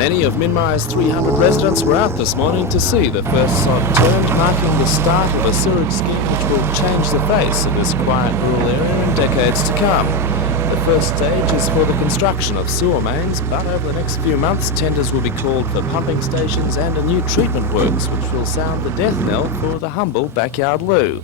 Many of Minmai's 300 residents were out this morning to see the first sod turned, marking the start of a sewage scheme which will change the face of this quiet rural area in decades to come. The first stage is for the construction of sewer mains, but over the next few months tenders will be called for pumping stations and a new treatment works which will sound the death knell for the humble backyard loo.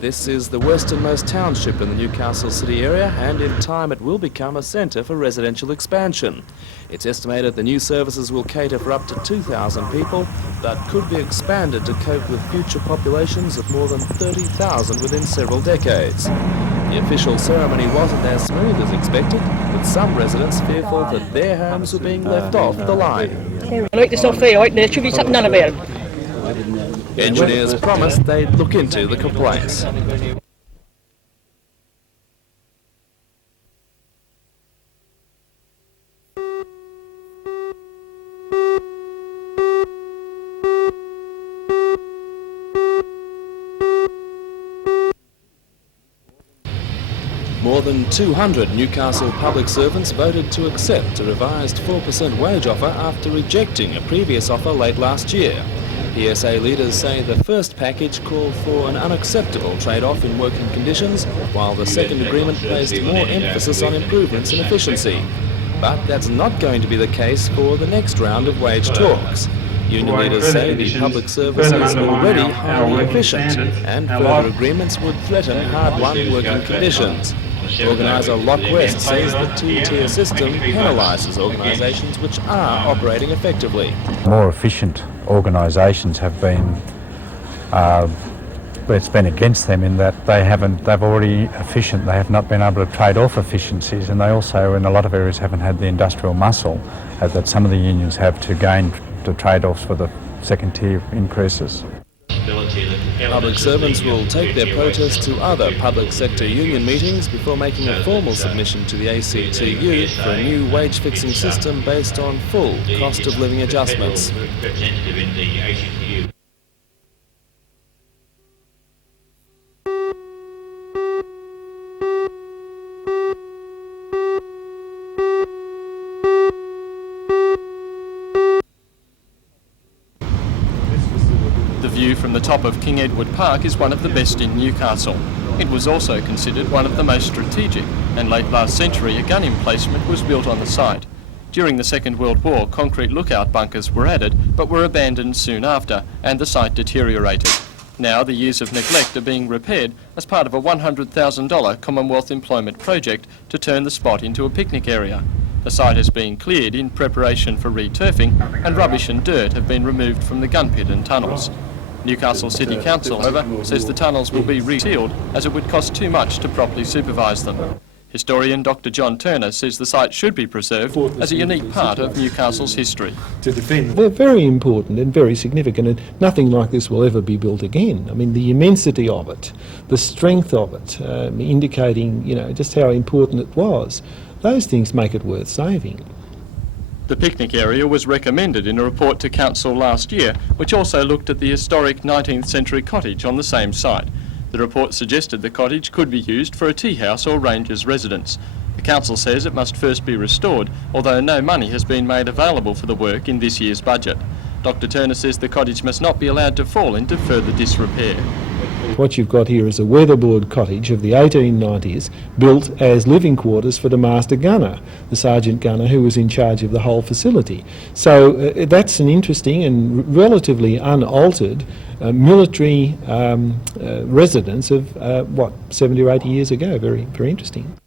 This is the westernmost township in the Newcastle city area, and in time it will become a centre for residential expansion. It's estimated the new services will cater for up to 2,000 people, but could be expanded to cope with future populations of more than 30,000 within several decades. The official ceremony wasn't as smooth as expected, with some residents fearful that their homes were being left off the line. I like this off here, there should be something done about it. Engineers promised they'd look into the complaints. More than 200 Newcastle public servants voted to accept a revised 4% wage offer after rejecting a previous offer late last year. PSA leaders say the first package called for an unacceptable trade-off in working conditions, while the second agreement placed more emphasis on improvements in efficiency. But that's not going to be the case for the next round of wage talks. Union leaders say the public service is already highly efficient, and further agreements would threaten hard-won working conditions. Organiser Lock West says the two-tier system penalises organisations which are operating effectively. More efficient organisations have been, it's been against them in that they've already efficient, they have not been able to trade off efficiencies, and they also in a lot of areas haven't had the industrial muscle that some of the unions have to gain the trade-offs for the second-tier increases. Public servants will take their protest to other public sector union meetings before making a formal submission to the ACTU for a new wage fixing system based on full cost of living adjustments. The view from the top of King Edward Park is one of the best in Newcastle. It was also considered one of the most strategic, and late last century a gun emplacement was built on the site. During the Second World War, concrete lookout bunkers were added, but were abandoned soon after, and the site deteriorated. Now the years of neglect are being repaired as part of a $100,000 Commonwealth employment project to turn the spot into a picnic area. The site has been cleared in preparation for returfing, and rubbish and dirt have been removed from the gun pit and tunnels. Newcastle City Council, however, says the tunnels will be resealed as it would cost too much to properly supervise them. Historian Dr. John Turner says the site should be preserved as a unique part of Newcastle's history. They're very important and very significant, and nothing like this will ever be built again. I mean, the immensity of it, the strength of it, indicating, just how important it was. Those things make it worth saving. The picnic area was recommended in a report to Council last year, which also looked at the historic 19th century cottage on the same site. The report suggested the cottage could be used for a tea house or ranger's residence. The Council says it must first be restored, although no money has been made available for the work in this year's budget. Dr. Turner says the cottage must not be allowed to fall into further disrepair. What you've got here is a weatherboard cottage of the 1890s, built as living quarters for the master gunner, the sergeant gunner who was in charge of the whole facility. So that's an interesting and relatively unaltered military residence of 70 or 80 years ago. Very, very interesting.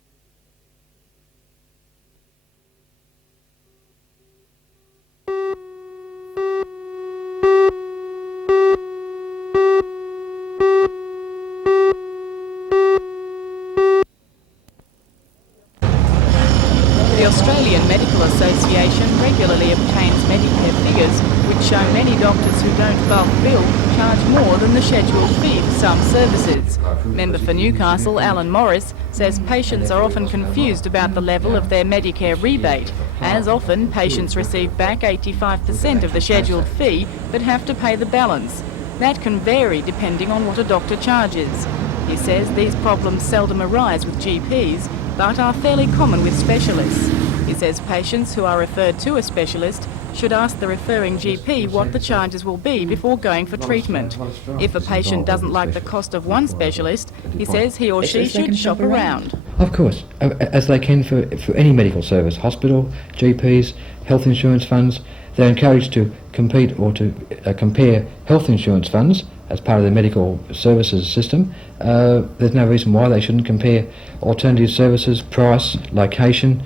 The Australian Medical Association regularly obtains Medicare figures which show many doctors who don't bulk bill charge more than the scheduled fee for some services. Member for Newcastle, Alan Morris, says patients are often confused about the level of their Medicare rebate, as often patients receive back 85% of the scheduled fee but have to pay the balance. That can vary depending on what a doctor charges. He says these problems seldom arise with GPs, but are fairly common with specialists. He says patients who are referred to a specialist should ask the referring GP what the charges will be before going for treatment. If a patient doesn't like the cost of one specialist, he says he or she should shop around. Of course, as they can for any medical service, hospital, GPs, health insurance funds. They're encouraged to compete or to compare health insurance funds as part of the medical services system. There's no reason why they shouldn't compare alternative services, price, location,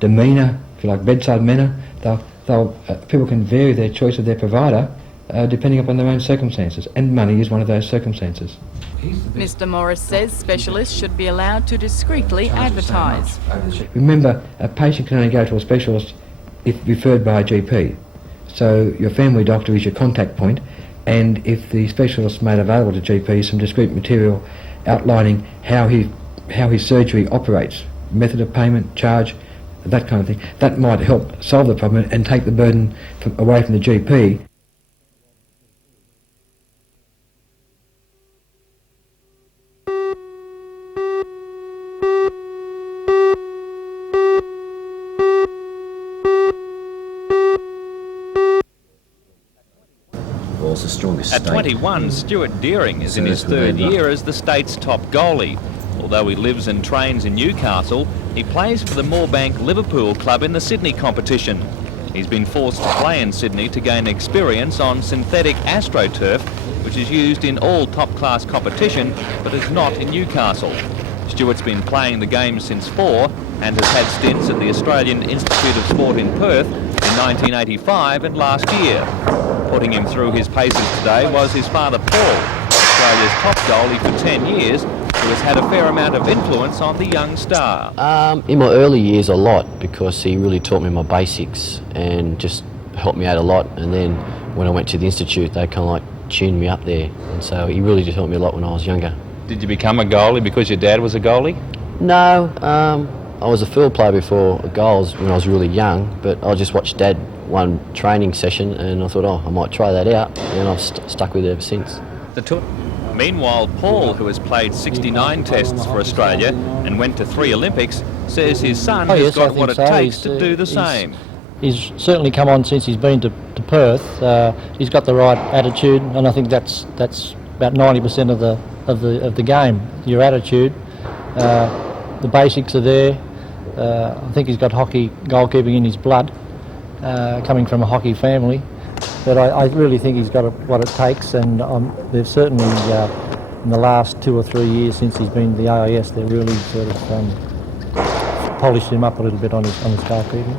demeanour, if you like, bedside manner. People can vary their choice of their provider depending upon their own circumstances, and money is one of those circumstances. Mr. Morris says specialists should be allowed to discreetly advertise. Remember, a patient can only go to a specialist if referred by a GP. So your family doctor is your contact point, and if the specialist made available to GPs some discrete material outlining how his surgery operates, method of payment, charge, that kind of thing, that might help solve the problem and take the burden away from the GP. At 21, Stuart Deering is in his third year as the state's top goalie. Although he lives and trains in Newcastle, he plays for the Moorebank Liverpool club in the Sydney competition. He's been forced to play in Sydney to gain experience on synthetic AstroTurf, which is used in all top-class competition, but is not in Newcastle. Stuart's been playing the game since 4 and has had stints at the Australian Institute of Sport in Perth in 1985 and last year. Putting him through his paces today was his father Paul, Australia's top goalie for 10 years, who has had a fair amount of influence on the young star. In my early years a lot, because he really taught me my basics and just helped me out a lot, and then when I went to the institute they kind of like tuned me up there, and so he really did help me a lot when I was younger. Did you become a goalie because your dad was a goalie? No, I was a field player before goals when I was really young, but I just watched Dad one training session and I thought, oh, I might try that out, and I've stuck with it ever since. Meanwhile, Paul, who has played 69 tests for Australia and went to 3 Olympics, says his son has got what it takes to do the same. He's certainly come on since he's been to Perth. He's got the right attitude, and I think that's about 90% of the game. Your attitude, the basics are there. I think he's got hockey goalkeeping in his blood, coming from a hockey family. But I really think he's got what it takes, and they've certainly, in the last 2 or 3 years since he's been to the AIS, they've really sort of polished him up a little bit on his goalkeeping.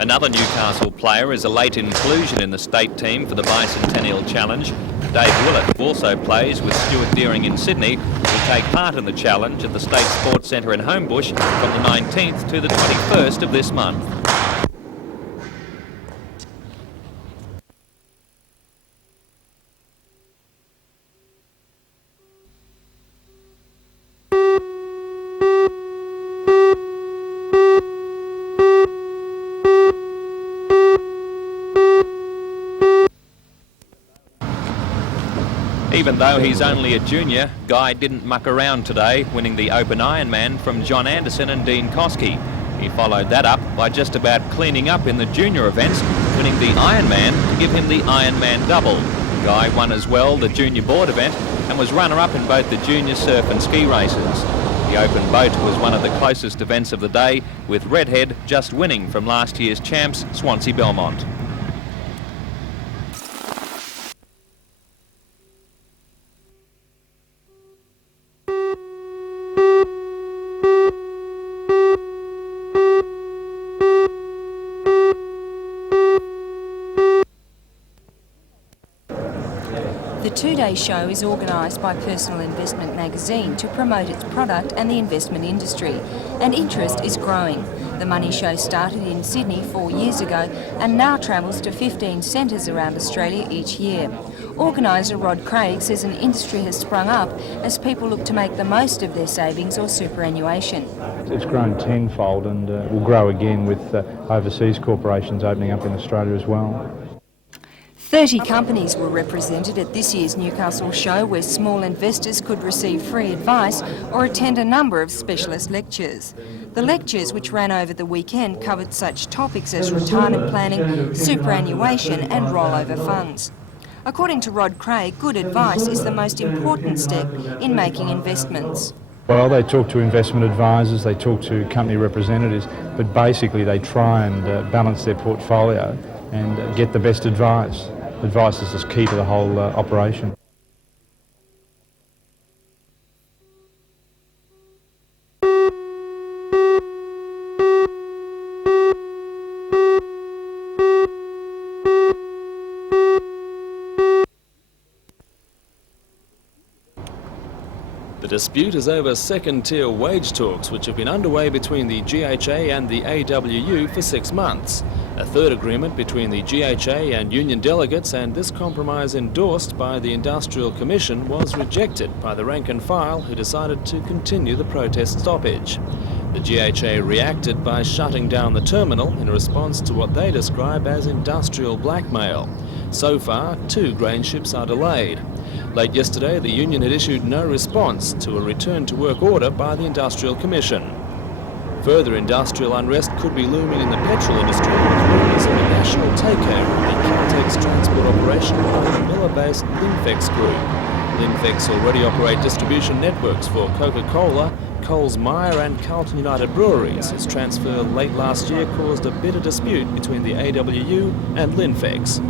Another Newcastle player is a late inclusion in the state team for the Bicentennial Challenge. Dave Willett, who also plays with Stuart Deering in Sydney, will take part in the challenge at the State Sports Centre in Homebush from the 19th to the 21st of this month. Even though he's only a junior, Guy didn't muck around today, winning the Open Ironman from John Anderson and Dean Koski. He followed that up by just about cleaning up in the junior events, winning the Ironman to give him the Ironman double. Guy won as well the junior board event and was runner-up in both the junior surf and ski races. The open boat was one of the closest events of the day, with Redhead just winning from last year's champs, Swansea Belmont. The two-day show is organised by Personal Investment magazine to promote its product and the investment industry, and interest is growing. The Money Show started in Sydney 4 years ago and now travels to 15 centres around Australia each year. Organiser Rod Craig says an industry has sprung up as people look to make the most of their savings or superannuation. It's grown tenfold and will grow again with overseas corporations opening up in Australia as well. 30 companies were represented at this year's Newcastle show, where small investors could receive free advice or attend a number of specialist lectures. The lectures, which ran over the weekend, covered such topics as retirement planning, superannuation and rollover funds. According to Rod Craig, good advice is the most important step in making investments. Well, they talk to investment advisors, they talk to company representatives, but basically they try and balance their portfolio and get the best advice. Advice is just key to the whole operation. The dispute is over second-tier wage talks which have been underway between the GHA and the AWU for 6 months. A third agreement between the GHA and union delegates, and this compromise endorsed by the Industrial Commission, was rejected by the rank and file, who decided to continue the protest stoppage. The GHA reacted by shutting down the terminal in response to what they describe as industrial blackmail. So far, 2 grain ships are delayed. Late yesterday, the union had issued no response to a return-to-work order by the Industrial Commission. Further industrial unrest could be looming in the petrol industry, with rumours of a national takeover of the Caltex transport operation by the Miller-based Linfex Group. Linfex already operate distribution networks for Coca-Cola, Coles Myer and Carlton United Breweries. Its transfer late last year caused a bitter dispute between the AWU and Linfex.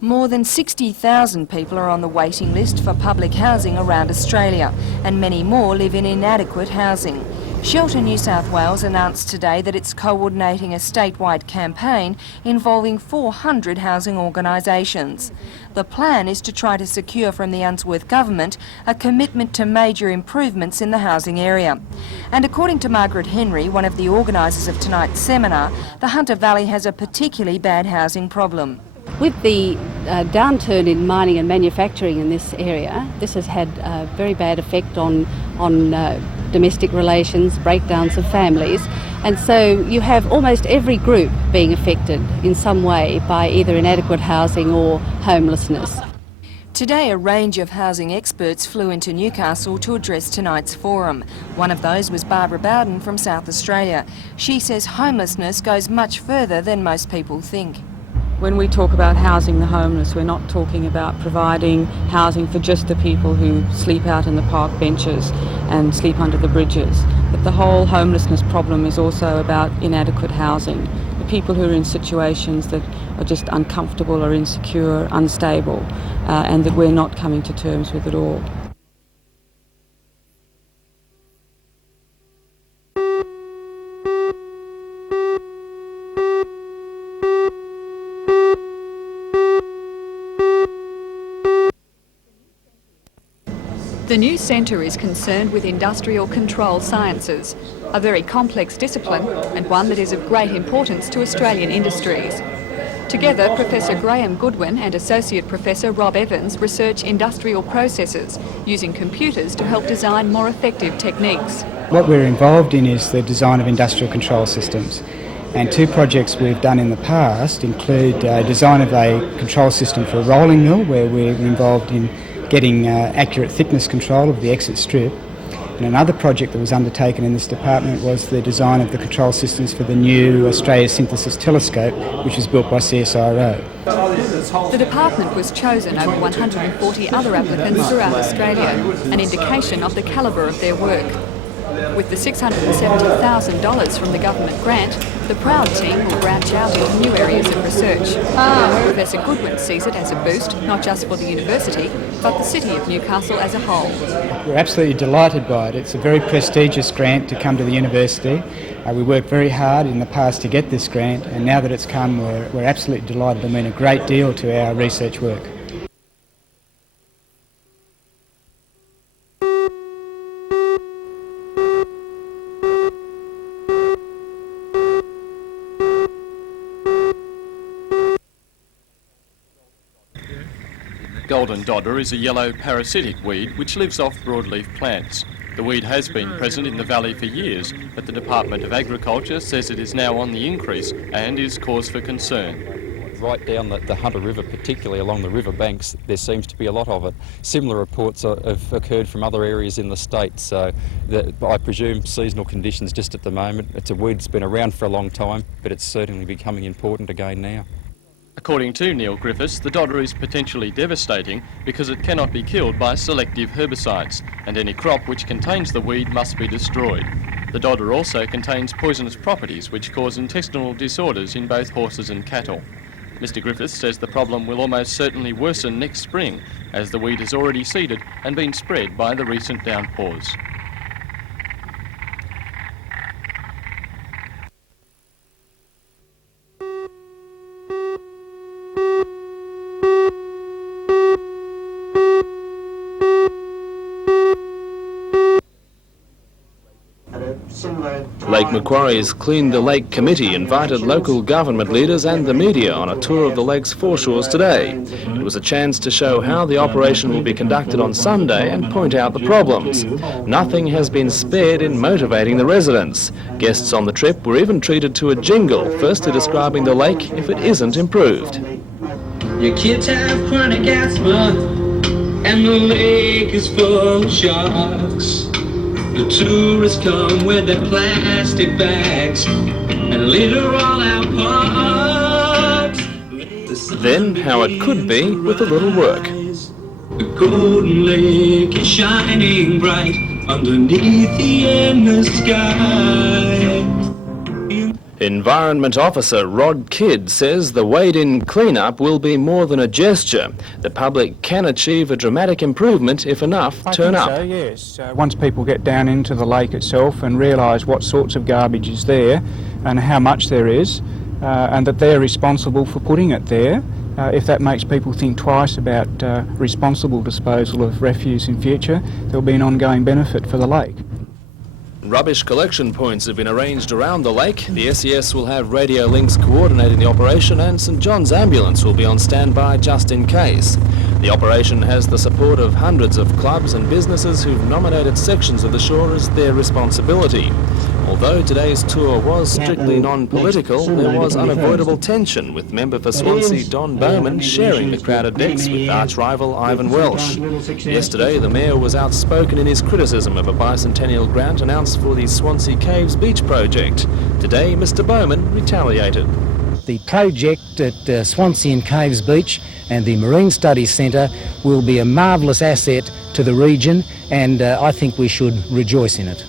More than 60,000 people are on the waiting list for public housing around Australia, and many more live in inadequate housing. Shelter New South Wales announced today that it's coordinating a statewide campaign involving 400 housing organisations. The plan is to try to secure from the Unsworth government a commitment to major improvements in the housing area. And according to Margaret Henry, one of the organisers of tonight's seminar, the Hunter Valley has a particularly bad housing problem. With the downturn in mining and manufacturing in this area, this has had a very bad effect on domestic relations, breakdowns of families, and so you have almost every group being affected in some way by either inadequate housing or homelessness. Today, a range of housing experts flew into Newcastle to address tonight's forum. One of those was Barbara Bowden from South Australia. She says homelessness goes much further than most people think. When we talk about housing the homeless, we're not talking about providing housing for just the people who sleep out in the park benches and sleep under the bridges. But the whole homelessness problem is also about inadequate housing. The people who are in situations that are just uncomfortable or insecure, unstable, and that we're not coming to terms with at all. The new centre is concerned with industrial control sciences, a very complex discipline and one that is of great importance to Australian industries. Together, Professor Graham Goodwin and Associate Professor Rob Evans research industrial processes using computers to help design more effective techniques. What we're involved in is the design of industrial control systems. And 2 projects we've done in the past include design of a control system for a rolling mill, where we're involved in getting accurate thickness control of the exit strip. And another project that was undertaken in this department was the design of the control systems for the new Australia Synthesis Telescope, which was built by CSIRO. The department was chosen over 140 other applicants throughout Australia, an indication of the calibre of their work. With the $670,000 from the government grant, the proud team will branch out into new areas of research. Professor Goodwin sees it as a boost, not just for the university, but the city of Newcastle as a whole. We're absolutely delighted by it. It's a very prestigious grant to come to the university. We worked very hard in the past to get this grant, and now that it's come, we're absolutely delighted. It'll mean a great deal to our research work. Golden dodder is a yellow parasitic weed which lives off broadleaf plants. The weed has been present in the valley for years, but the Department of Agriculture says it is now on the increase and is cause for concern. Right down the Hunter River, particularly along the river banks, there seems to be a lot of it. Similar reports have occurred from other areas in the state, so I presume seasonal conditions just at the moment. It's a weed that's been around for a long time, but it's certainly becoming important again now. According to Neil Griffiths, the dodder is potentially devastating because it cannot be killed by selective herbicides, and any crop which contains the weed must be destroyed. The dodder also contains poisonous properties which cause intestinal disorders in both horses and cattle. Mr Griffiths says the problem will almost certainly worsen next spring, as the weed has already seeded and been spread by the recent downpours. Lake Macquarie's Clean the Lake Committee invited local government leaders and the media on a tour of the lake's foreshores today. It was a chance to show how the operation will be conducted on Sunday and point out the problems. Nothing has been spared in motivating the residents. Guests on the trip were even treated to a jingle, firstly describing the lake if it isn't improved. Your kids have chronic asthma and the lake is full of sharks. The tourists come with their plastic bags and litter all our parks. Then how it could be with a little work. The golden lake is shining bright underneath the endless sky. Environment Officer Rod Kidd says the wade-in clean-up will be more than a gesture. The public can achieve a dramatic improvement if enough turn up. I think so, yes. Once people get down into the lake itself and realise what sorts of garbage is there and how much there is, and that they're responsible for putting it there, if that makes people think twice about responsible disposal of refuse in future, there'll be an ongoing benefit for the lake. Rubbish collection points have been arranged around the lake. The SES will have radio links coordinating the operation, and St John's Ambulance will be on standby just in case. The operation has the support of hundreds of clubs and businesses who've nominated sections of the shore as their responsibility. Although today's tour was strictly non-political, there was unavoidable tension, with member for Swansea Don Bowman sharing the crowded decks with arch-rival Ivan Welsh. Yesterday, the Mayor was outspoken in his criticism of a bicentennial grant announced for the Swansea Caves Beach project. Today, Mr Bowman retaliated. The project at Swansea and Caves Beach and the Marine Studies Centre will be a marvellous asset to the region, and I think we should rejoice in it.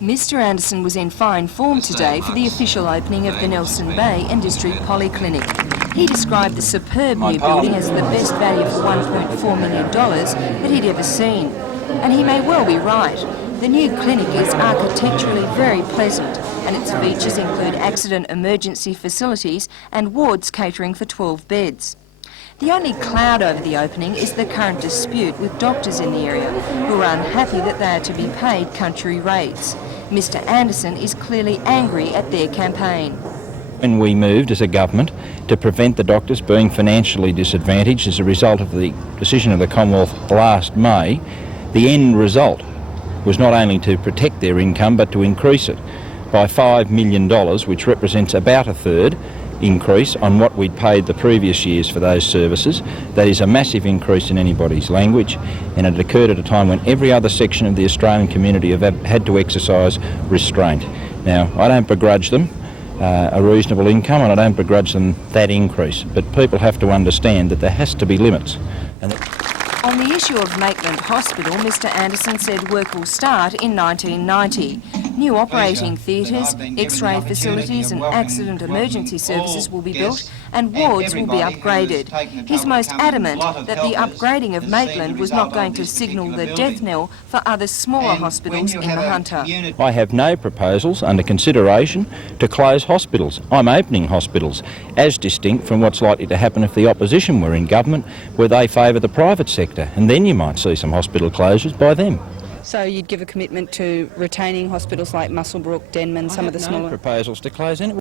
Mr Anderson was in fine form today for the official opening of the Nelson Bay and District Polyclinic. He described the superb new building as the best value for $1.4 million that he'd ever seen. And he may well be right. The new clinic is architecturally very pleasant, and its features include accident emergency facilities and wards catering for 12 beds. The only cloud over the opening is the current dispute with doctors in the area, who are unhappy that they are to be paid country rates. Mr Anderson is clearly angry at their campaign. When we moved as a government to prevent the doctors being financially disadvantaged as a result of the decision of the Commonwealth last May, the end result was not only to protect their income but to increase it by $5 million, which represents about a third increase on what we'd paid the previous years for those services. That is a massive increase in anybody's language, and it occurred at a time when every other section of the Australian community have had to exercise restraint. Now, I don't begrudge them a reasonable income, and I don't begrudge them that increase, but people have to understand that there has to be limits. On the issue of Maitland Hospital, Mr Anderson said work will start in 1990. New operating theatres, X-ray facilities and accident emergency services will be built and wards will be upgraded. He's most adamant that the upgrading of Maitland was not going to signal the death knell for other smaller hospitals in the Hunter. I have no proposals under consideration to close hospitals. I'm opening hospitals, as distinct from what's likely to happen if the opposition were in government, where they favour the private sector, and then you might see some hospital closures by them. So you'd give a commitment to retaining hospitals like Muswellbrook, Denman, some of the smaller... No proposals to close any.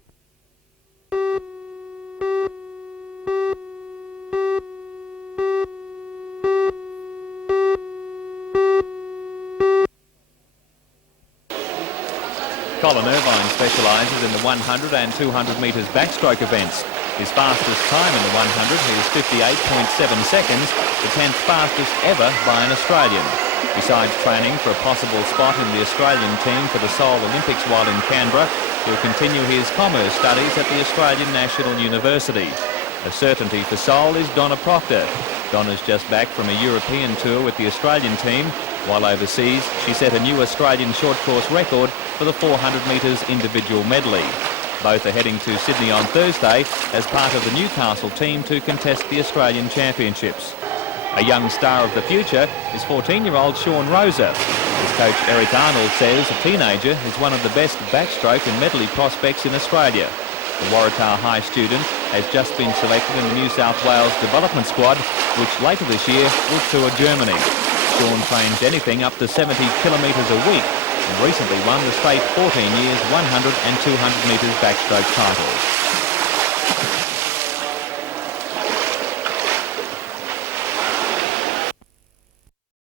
Colin Irvine specialises in the 100 and 200 metres backstroke events. His fastest time in the 100 is 58.7 seconds, the 10th fastest ever by an Australian. Besides training for a possible spot in the Australian team for the Seoul Olympics while in Canberra, he'll continue his commerce studies at the Australian National University. A certainty for Seoul is Donna Proctor. Donna's just back from a European tour with the Australian team. While overseas, she set a new Australian short course record for the 400 metres individual medley. Both are heading to Sydney on Thursday as part of the Newcastle team to contest the Australian Championships. A young star of the future is 14-year-old Sean Rosa. As coach Eric Arnold says, a teenager is one of the best backstroke and medley prospects in Australia. The Waratah High student has just been selected in the New South Wales development squad, which later this year will tour Germany. Sean trains anything up to 70 kilometres a week and recently won the Strait 14 years 100 and 200 metres backstroke titles.